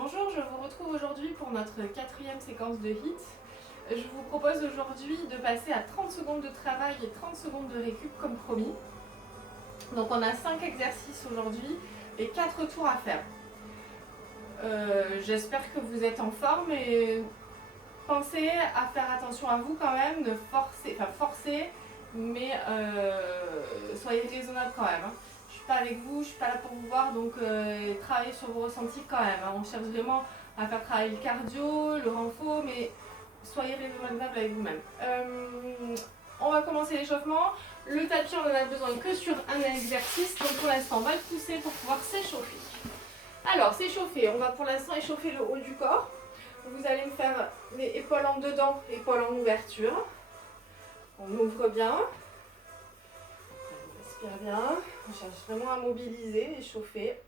Bonjour, je vous retrouve aujourd'hui pour notre quatrième séquence de HIIT. Je vous propose aujourd'hui de passer à 30 secondes de travail et 30 secondes de récup comme promis. Donc on a 5 exercices aujourd'hui et 4 tours à faire. J'espère que vous êtes en forme et pensez à faire attention à vous quand même, de forcer, mais soyez raisonnable quand même. Je suis pas avec vous, je suis pas là pour vous voir, donc travaillez sur vos ressentis quand même. On cherche vraiment à faire travailler le cardio, le renfort, mais soyez raisonnable avec vous-même. On va commencer l'échauffement. Le tapis, on en a besoin que sur un exercice, donc pour l'instant, on va le pousser pour pouvoir s'échauffer. Alors, s'échauffer, on va pour l'instant échauffer le haut du corps. Vous allez me faire les épaules en dedans, épaules en ouverture. On ouvre bien. On respire bien. On cherche vraiment à mobiliser, échauffer.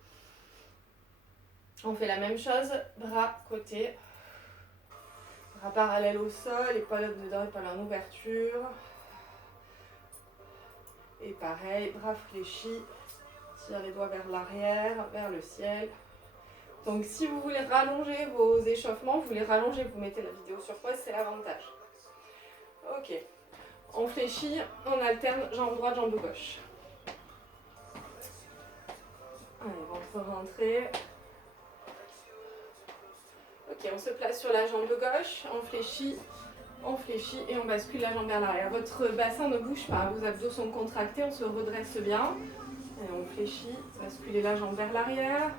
On fait la même chose, bras côté. Bras parallèles au sol, épaules en dedans, épaules en ouverture. Et pareil, bras fléchis. Tire les doigts vers l'arrière, vers le ciel. Donc si vous voulez rallonger vos échauffements, vous les rallongez, vous mettez la vidéo sur pause, c'est l'avantage. Ok, on fléchit, on alterne jambe droite, jambe gauche. Allez, rentrez. Ok, on se place sur la jambe gauche, on fléchit et on bascule la jambe vers l'arrière. Votre bassin ne bouge pas, vos abdos sont contractés, on se redresse bien. Et on fléchit, basculez la jambe vers l'arrière.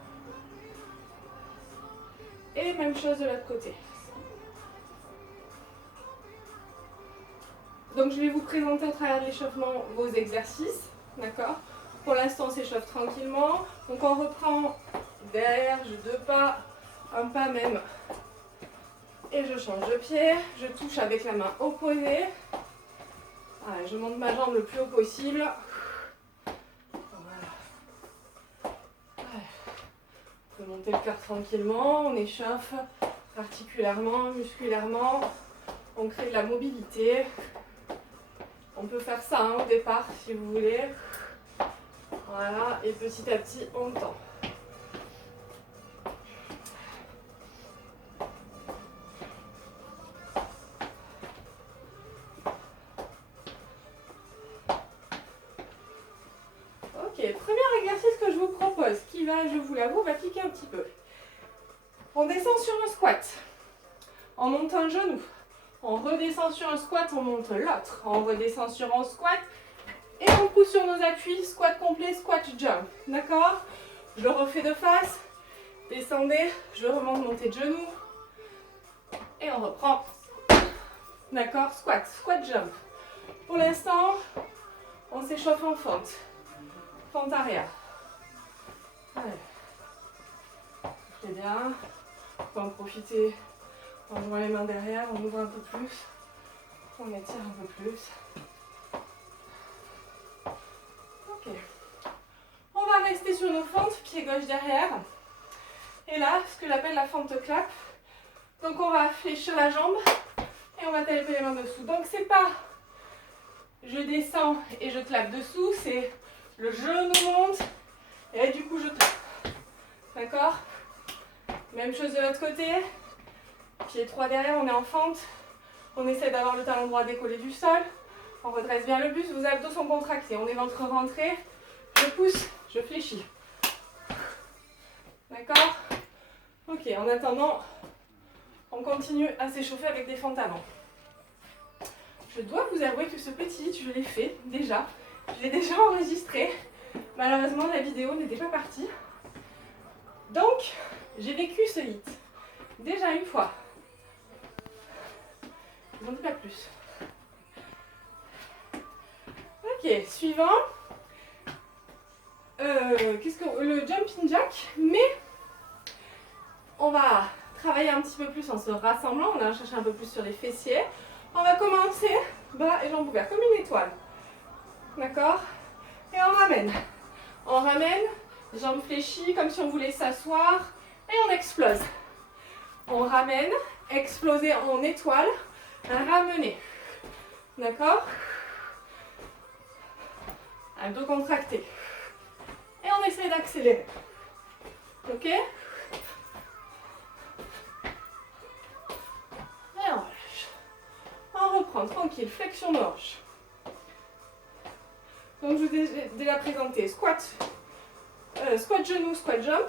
Et même chose de l'autre côté. Donc je vais vous présenter au travers de l'échauffement vos exercices, d'accord? Pour l'instant on s'échauffe tranquillement. Donc on reprend derrière, je 2 pas, un pas même. Et je change de pied, je touche avec la main opposée. Voilà, je monte ma jambe le plus haut possible. Voilà. On peut monter le cœur tranquillement, on échauffe articulairement, musculairement. On crée de la mobilité. On peut faire ça au départ si vous voulez. Voilà, et petit à petit on tend. Ok, premier exercice que je vous propose, qui va, je vous l'avoue, va piquer un petit peu. On descend sur un squat. On monte un genou. On redescend sur un squat, on monte l'autre. On redescend sur un squat et on pousse sur nos appuis. Squat complet, squat jump. D'accord? Je le refais de face. Descendez, je remonte, montée de genou. Et on reprend. D'accord? Squat, squat jump. Pour l'instant, on s'échauffe en fente. Fente arrière. Allez. Très bien. On peut en profiter. On joint les mains derrière, on ouvre un peu plus. On étire un peu plus. Ok. On va rester sur nos fentes, pied gauche derrière. Et là, ce que j'appelle la fente clap. Donc on va fléchir la jambe et on va taper les mains dessous. Donc c'est pas je descends et je clappe dessous, c'est le genou monte et du coup je clappe. D'accord? Même chose de l'autre côté. Pied droit derrière, on est en fente. On essaie d'avoir le talon droit décollé du sol. On redresse bien le buste, vos abdos sont contractés. On est ventre rentré. Je pousse, je fléchis. D'accord? Ok, en attendant, on continue à s'échauffer avec des fentes avant. Je dois vous avouer que ce petit hit, je l'ai fait déjà. Je l'ai déjà enregistré. Malheureusement, la vidéo n'était pas partie. Donc, j'ai vécu ce hit. Déjà une fois. Je n'en dis pas plus. Ok, suivant. Le jumping jack, mais on va travailler un petit peu plus en se rassemblant. On va chercher un peu plus sur les fessiers. On va commencer bras et jambes ouverts comme une étoile. D'accord? Et on ramène. On ramène, jambes fléchies comme si on voulait s'asseoir et on explose. On ramène, exploser en étoile, ramener. D'accord? Abdos contractés. Et on essaie d'accélérer. Ok? reprend tranquille, flexion de hanche. Donc je vous ai déjà présenté squat, squat genou, squat jump,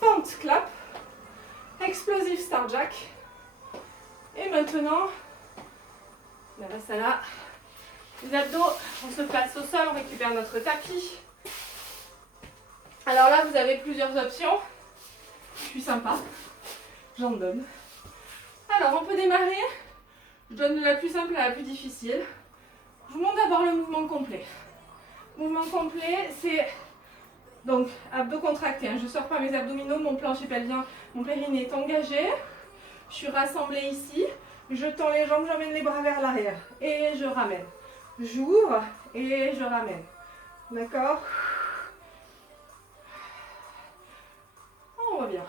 fente clap, explosive star jack. Et maintenant, Navasana, les abdos, on se place au sol, on récupère notre tapis. Alors là, vous avez plusieurs options. Je suis sympa, j'en donne. Alors, on peut démarrer. Je donne de la plus simple à la plus difficile. Je vous montre d'abord le mouvement complet. Mouvement complet, c'est donc abdos contractés. Je ne sors pas mes abdominaux, mon plancher pelvien, mon périnée est engagé. Je suis rassemblée ici. Je tends les jambes, j'emmène les bras vers l'arrière. Et je ramène. J'ouvre et je ramène. D'accord? On revient.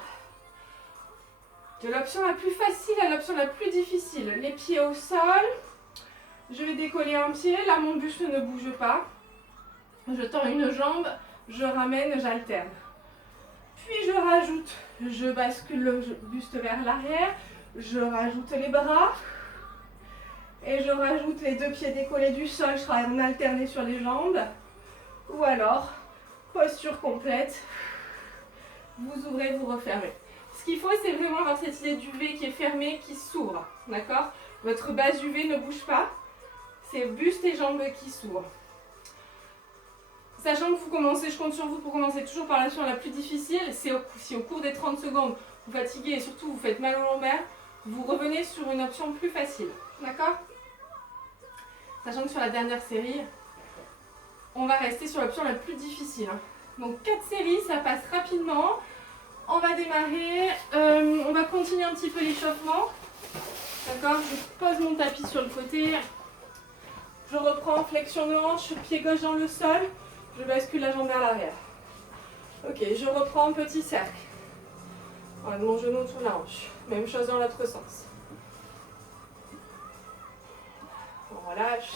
De l'option la plus facile à l'option la plus difficile. Les pieds au sol. Je vais décoller un pied. Là, mon buste ne bouge pas. Je tends une jambe. Je ramène, j'alterne. Puis je rajoute. Je bascule le buste vers l'arrière. Je rajoute les bras. Et je rajoute les deux pieds décollés du sol. Je travaille en alterné sur les jambes. Ou alors, posture complète. Vous ouvrez, vous refermez. Ce qu'il faut, c'est vraiment avoir cette idée du V qui est fermé, qui s'ouvre. D'accord? Votre base du V ne bouge pas. C'est buste et jambes qui s'ouvrent. Sachant que vous commencez, je compte sur vous pour commencer toujours par l'option la plus difficile. C'est si au cours des 30 secondes, vous fatiguez et surtout vous faites mal au lombaire, vous revenez sur une option plus facile. D'accord? Sachant que sur la dernière série, on va rester sur l'option la plus difficile. Donc 4 séries, ça passe rapidement. On va démarrer, on va continuer un petit peu l'échauffement. D'accord? Je pose mon tapis sur le côté. Je reprends flexion de hanche, pied gauche dans le sol. Je bascule la jambe vers l'arrière. Ok, je reprends petit cercle. Voilà, mon genou tourne la hanche. Même chose dans l'autre sens. On relâche.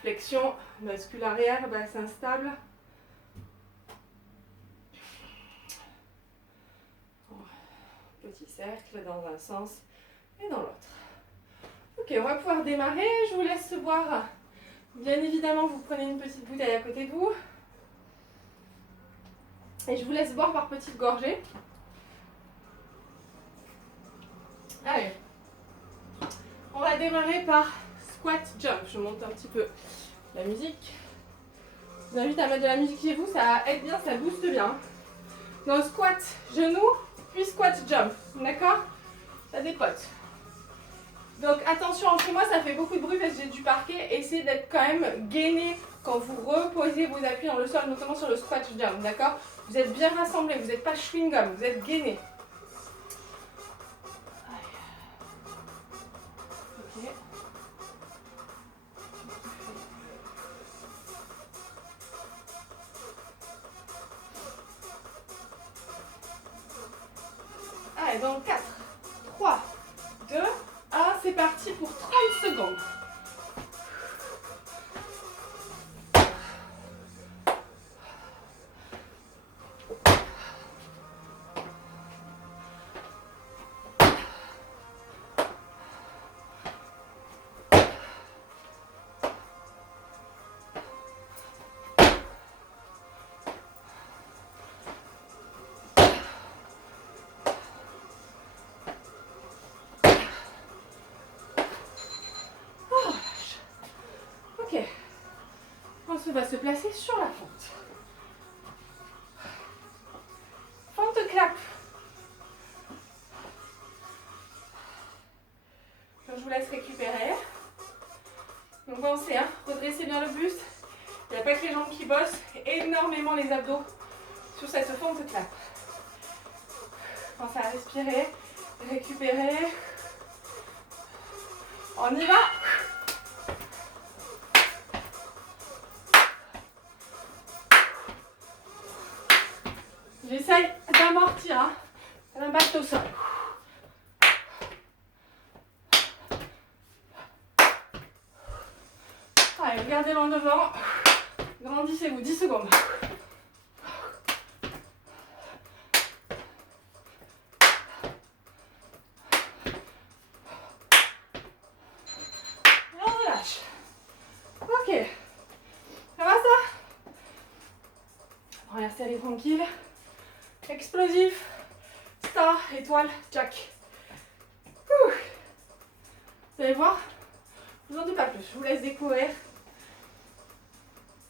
Flexion, bascule arrière, bassin stable. Petit cercle dans un sens et dans l'autre. Ok, on va pouvoir démarrer. Je vous laisse boire. Bien évidemment, vous prenez une petite bouteille à côté de vous. Et je vous laisse boire par petites gorgées. Allez. On va démarrer par squat jump. Je monte un petit peu la musique. Je vous invite à mettre de la musique chez vous. Ça aide bien, ça booste bien. Donc squat, genou, puis squat jump. D'accord? Ça dépote. Donc attention, chez moi ça fait beaucoup de bruit parce que j'ai du parquet. Essayez d'être quand même gainé quand vous reposez vos appuis dans le sol, notamment sur le squat jump. D'accord? Vous êtes bien rassemblés, vous n'êtes pas chewing-gum, vous êtes gainé. Ok. Allez, dans 4, 3, 2, 1, c'est parti pour 30 secondes. Ok, on va se placer sur la fente. Fente clap. Donc je vous laisse récupérer. Donc pensez, redressez bien le buste. Il n'y a pas que les jambes qui bossent, énormément les abdos sur cette fente clap. Pensez à respirer, récupérer. On y va. J'essaye d'amortir l'impact au sol. Allez, regardez loin devant. Grandissez-vous, 10 secondes. tranquille. Explosif, star, étoile, jack. Ouh. Vous allez voir, je vous en dis pas plus, je vous laisse découvrir.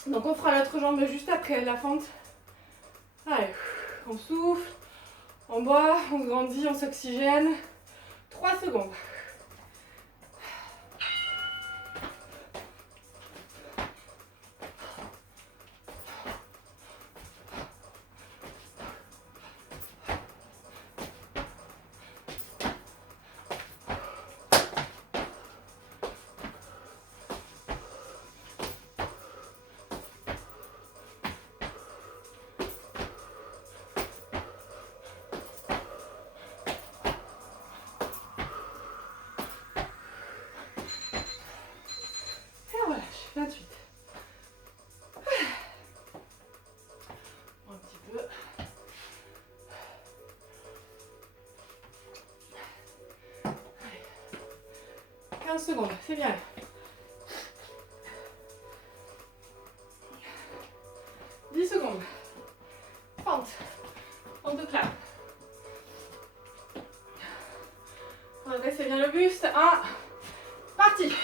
Donc on fera l'autre jambe juste après la fente. Allez, on souffle, on boit, on grandit, on s'oxygène. 3 secondes. Et on relâche. 28. Un petit peu. 15 secondes, c'est bien. 10 secondes. Fente. On te clap. Redressez bien le buste. 1. Parti.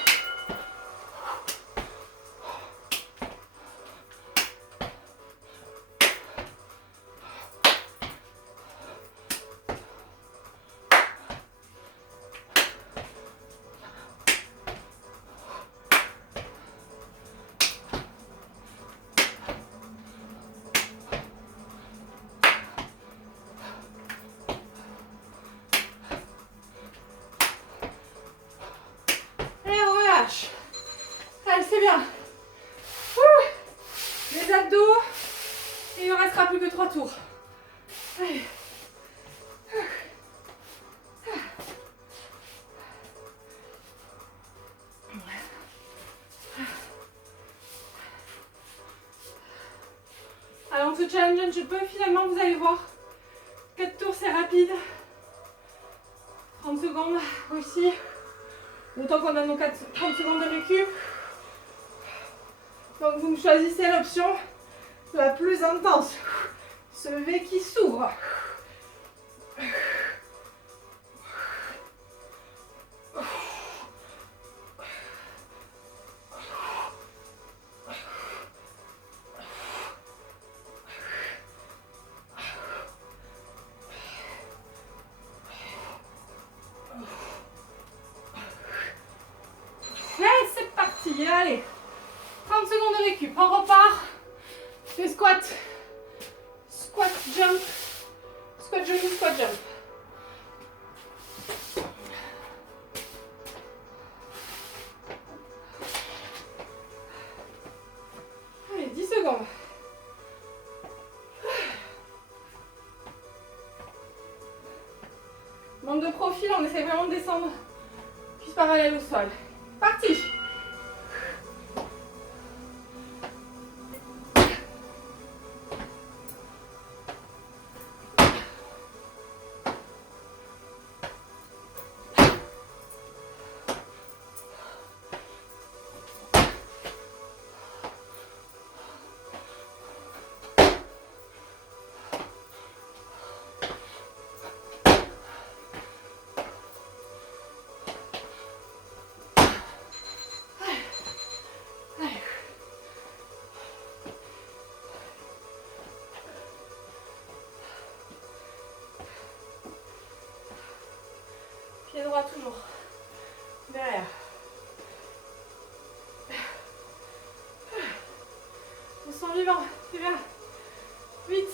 Allez, c'est bien. Les abdos. Et il ne restera plus que 3 tours. Allez. Alors on se challenge un petit peu. Finalement, vous allez voir. 4 tours, c'est rapide. 30 secondes aussi. Autant qu'on a nos 30 secondes de récup. Donc vous me choisissez l'option la plus intense. Ce V qui s'ouvre. C'est parti, allez. 30 secondes de récup, on repart. Les squats. Squat jump. Squat jump, squat jump. Allez, 10 secondes. Bande de profil, on essaie vraiment de descendre. Cuisse parallèle au sol. Parti. Pied droit toujours. Derrière. On se sent vivant. C'est bien. 8.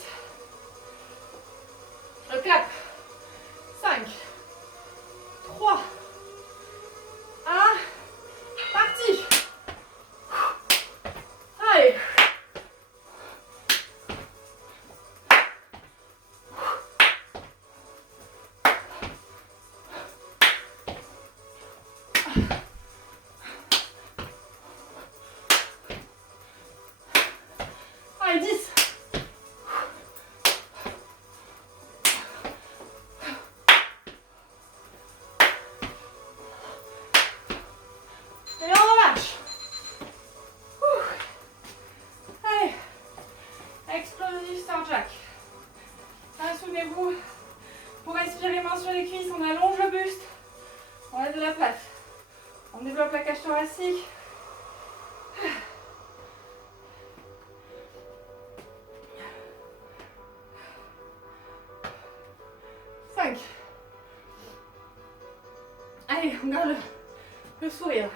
Le clap. 5. 3. 1. Parti. Allez. Allez, 10. Et on relâche. Allez. Explosive star jack. les cuisses, on allonge le buste. On laisse de la place. On développe la cage thoracique. 5. Allez, on garde le sourire.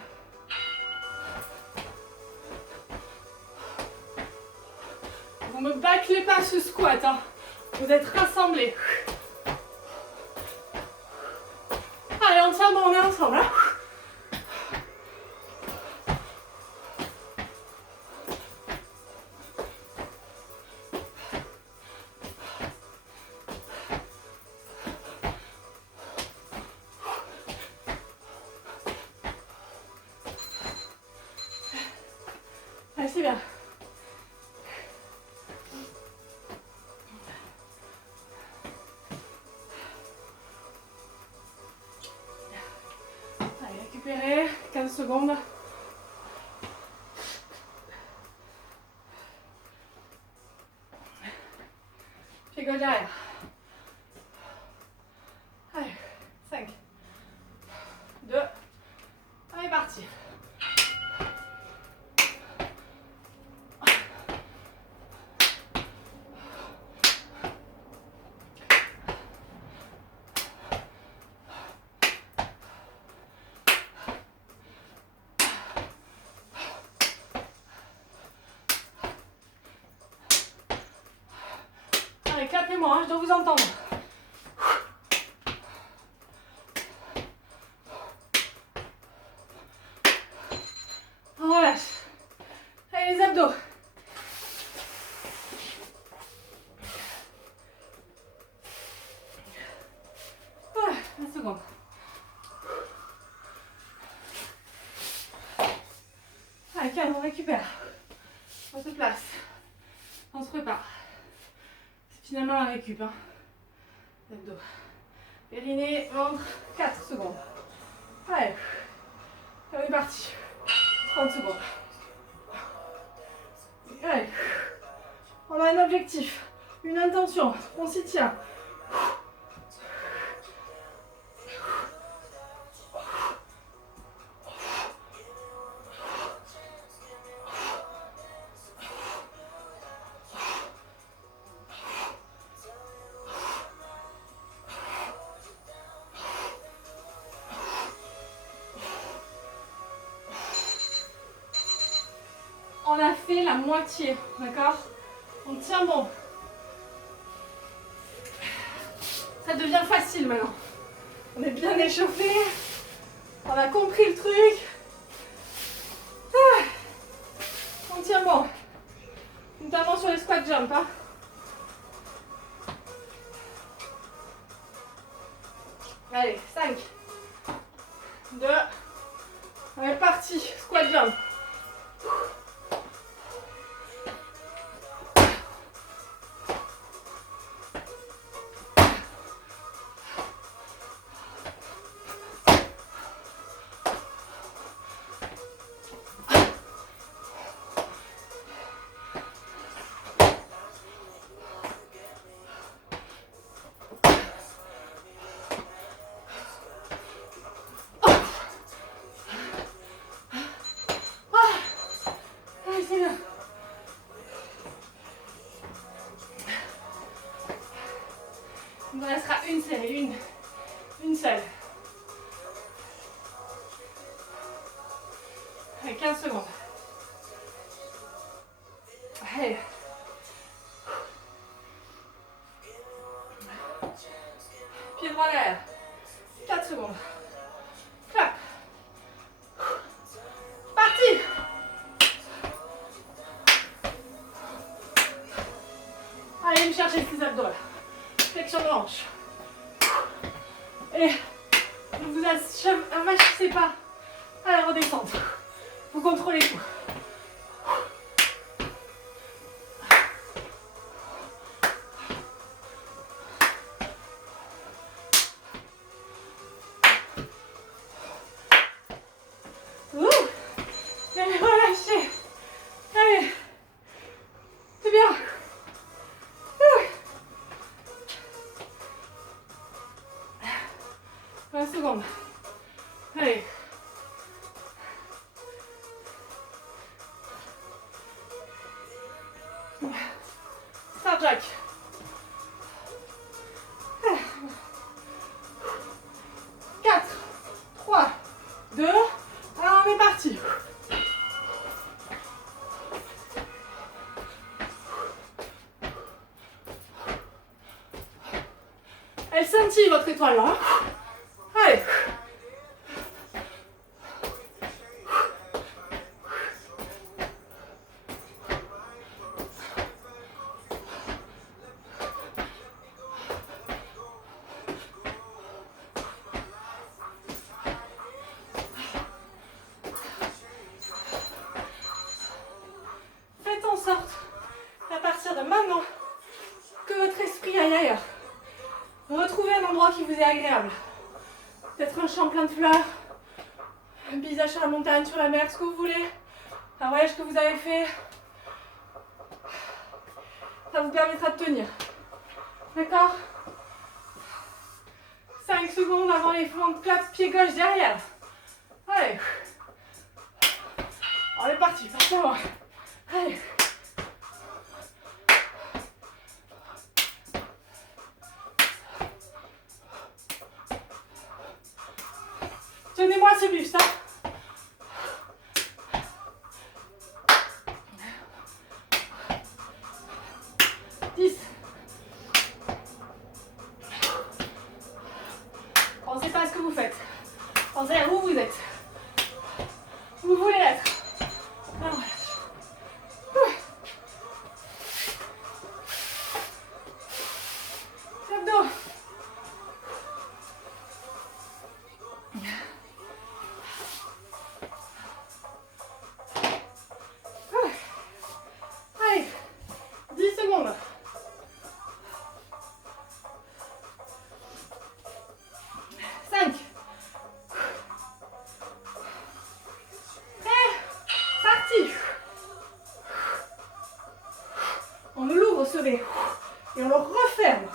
Vous ne me bâclez pas ce squat, hein. Vous êtes rassemblés. Allez, on tient bon, on est ensemble. Hein. Allez, c'est bien. Allez, récupérez. 15 secondes. Pied gauche derrière. Allez, 5, 2, allez, parti. Allez, clapez-moi, hein, je dois vous entendre. On relâche. Allez, les abdos. Voilà, 20 secondes. Allez, calme, on récupère. On se place. On se prépare. C'est finalement la récup. Hein. Abdos. Périnée, ventre, 4 secondes. Allez, on est parti. 30 secondes. Allez, on a un objectif, une intention, on s'y tient. On a fait la moitié, d'accord? On tient bon. Ça devient facile maintenant. On est bien échauffé. On a compris le truc. Ah, on tient bon. Notamment sur les squat jump. Hein. Allez, 5, 2, on est parti. Squat jump. C'est bien. Il nous restera une série, une seule. Allez, 15 secondes. Allez. Pied droit derrière. 4 secondes. Clap. Parti. Allez me chercher ces abdos là. Flexion de hanche. Et ne vous avachissez pas à la redescente. Vous contrôlez tout. Allez, relâchez. Allez. C'est bien. 20 secondes. Allez. Star Jack. 4, 3, 2, alors on est parti. Elle scintille votre étoile là. Allez. Faites en sorte, à partir de maintenant, que votre esprit aille ailleurs. Retrouvez un endroit qui vous est agréable. Peut-être un champ plein de fleurs, un paysage sur la montagne, sur la mer, ce que vous voulez. Un voyage que vous avez fait. Ça vous permettra de tenir. D'accord? 5 secondes avant les flancs de clap, pied gauche derrière. Allez. On est parti, passez à moi. Allez. Tenez-moi ce buste, hein. Pensez pas à ce que vous faites. Pensez à où vous êtes. Où vous voulez être. Alors, abdos. Allez, 10 secondes. 5. Et parti. On l'ouvre ce V et on le referme.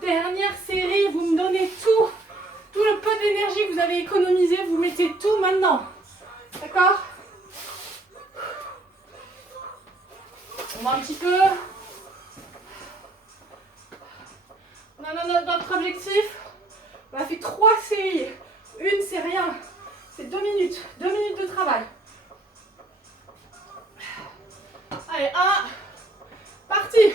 Dernière série, vous me donnez tout le peu d'énergie que vous avez économisé, vous mettez tout maintenant. D'accord? On va un petit peu. On a notre objectif. On a fait 3 séries. Une, c'est rien. C'est 2 minutes. 2 minutes de travail. Allez, 1. Parti.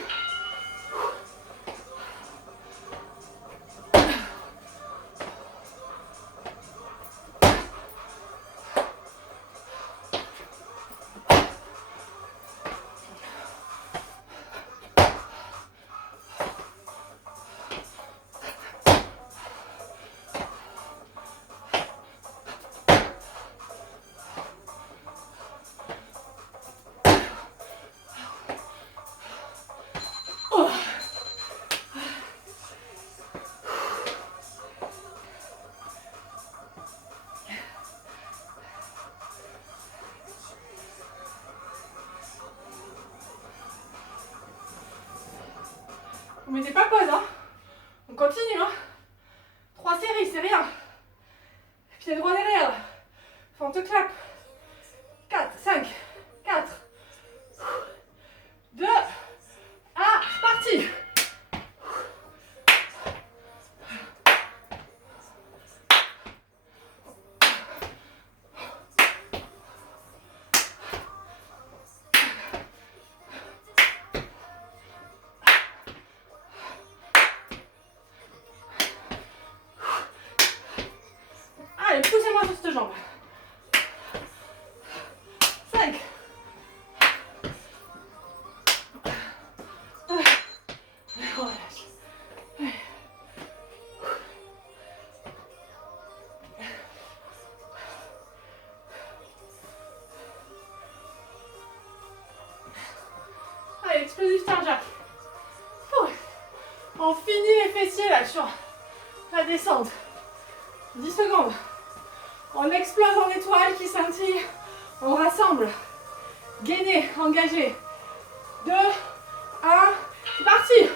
Vous mettez pas pause, hein. On continue, hein. 3 séries, c'est rien. Pied droit derrière. Fente clap. 4, 5, 4, 2, 1, parti. Allez, poussez-moi sur cette jambe. 5, Eastern Jack. On finit les fessiers là sur la descente. 10 secondes. On explose en étoile qui scintille. On rassemble. Gainé, engagé. 2, 1, c'est parti.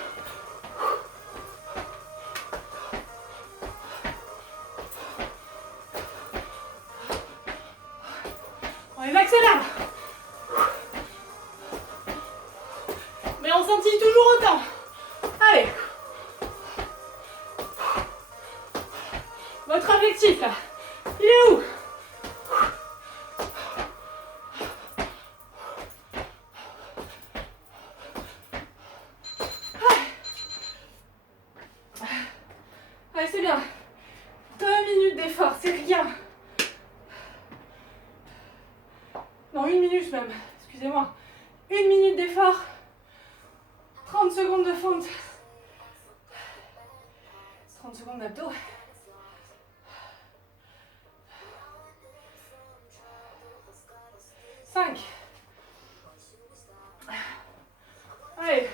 On les accélère. Mais on scintille toujours autant. Allez. Votre objectif là, il est où? Allez, c'est bien. 2 minutes d'effort, c'est rien. Non, 1 minute même, excusez-moi. 1 minute d'effort. 30 secondes de fente. 30 secondes d'abdos. 5. Allez.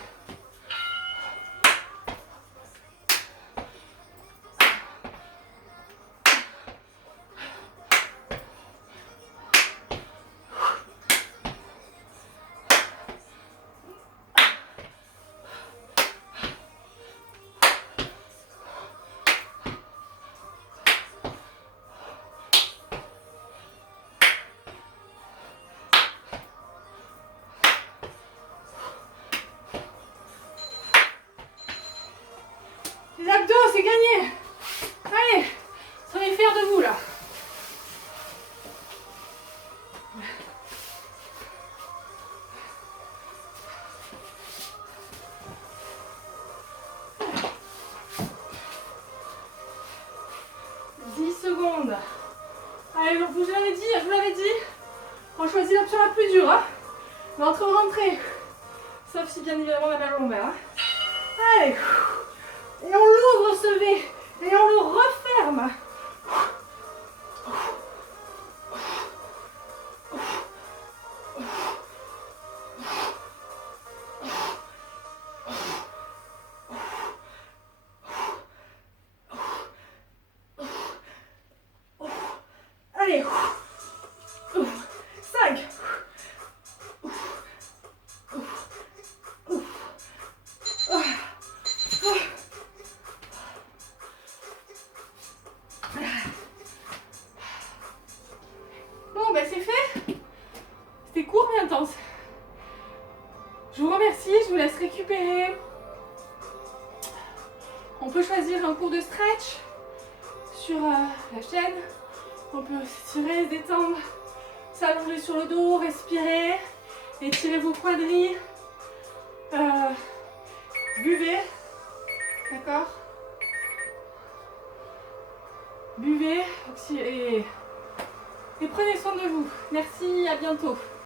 Les abdos, c'est gagné. Allez, soyez fiers de vous là. Secondes. Allez, donc je vous l'avais dit, on choisit l'option la plus dure. Hein, entre rentrée, sauf si bien évidemment on a la lombaire. Hein. Allez, et on l'ouvre ce V, et on le referme. Allez, 5. Bon, ben c'est fait. C'était court mais intense. Je vous remercie, je vous laisse récupérer. On peut choisir un cours de stretch sur la chaîne. On peut s'étirer, se détendre, s'allonger sur le dos, respirer, étirer vos quadris. Buvez, d'accord? Buvez et prenez soin de vous. Merci, à bientôt.